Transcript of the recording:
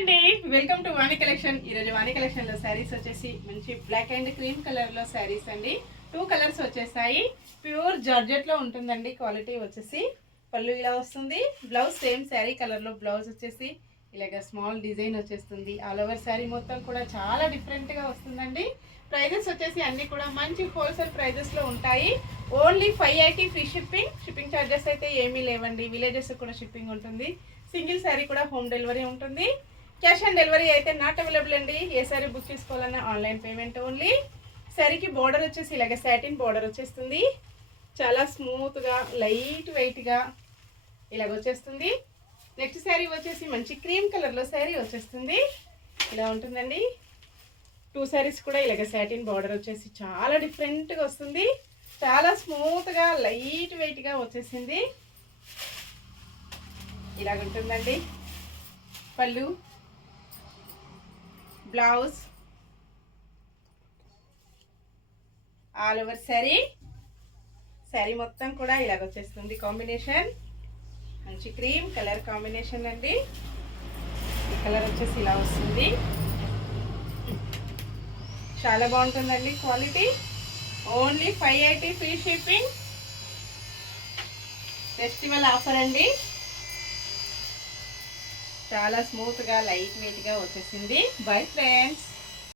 అండి, welcome to Vani collection. ఈరోజు వాణి కలెక్షన్లో శారీస్ వచ్చేసి మంచి బ్లాక్ అండ్ క్రీమ్ కలర్లో శారీస్ అండి. 2 కలర్స్ వచ్చేసాయి. ప్యూర్ జార్జెట్లో ఉంటుందండి. క్వాలిటీ వచ్చేసి పళ్ళు ఇలా వస్తుంది. బ్లౌజ్ సేమ్ శారీ కలర్లో బ్లౌజ్ వచ్చేసి ఇలాగ స్మాల్ డిజైన్ వచ్చేస్తుంది. ఆల్ ఓవర్ శారీ మొత్తం కూడా చాలా డిఫరెంట్గా వస్తుందండి. ప్రైజెస్ వచ్చేసి అన్నీ కూడా మంచి హోల్సేల్ ప్రైజెస్లో ఉంటాయి. Only 580 free shipping. Shipping charges అయితే ఏమీ లేవండి. విలేజెస్ కూడా షిప్పింగ్ ఉంటుంది. సింగిల్ శారీ కూడా హోమ్ డెలివరీ ఉంటుంది. క్యాష్ ఆన్ డెలివరీ అయితే నాట్ అవైలబుల్ అండి. ఏ శారీ బుక్ చేసుకోవాలన్నా ఆన్లైన్ పేమెంట్ ఓన్లీ. శారీకి బోర్డర్ వచ్చేసి ఇలాగ సాటిన్ బోర్డర్ వచ్చేస్తుంది. చాలా స్మూత్గా లైట్ వెయిట్గా ఇలాగ వచ్చేస్తుంది. నెక్స్ట్ శారీ వచ్చేసి మంచి క్రీమ్ కలర్లో శారీ వచ్చేస్తుంది. ఇలా ఉంటుందండి. 2 శారీస్ కూడా ఇలాగ సాటిన్ బార్డర్ వచ్చేసి చాలా డిఫరెంట్గా వస్తుంది. చాలా స్మూత్గా లైట్ వెయిట్గా వచ్చేసింది. ఇలాగ ఉంటుందండి. పళ్ళు, బ్లౌజ్, ఆల్ ఓవర్ శారీ మొత్తం కూడా ఇలాగ వచ్చేస్తుంది. కాంబినేషన్ మంచి క్రీమ్ కలర్ కాంబినేషన్ అండి. ఈ కలర్ వచ్చేసి ఇలా వస్తుంది. చాలా బాగుంటుందండి. Quality only 580 free shipping. Festival offer అండి. చాలా స్మూత్గా లైట్ వెయిట్గా వచ్చేసింది. Bye friends.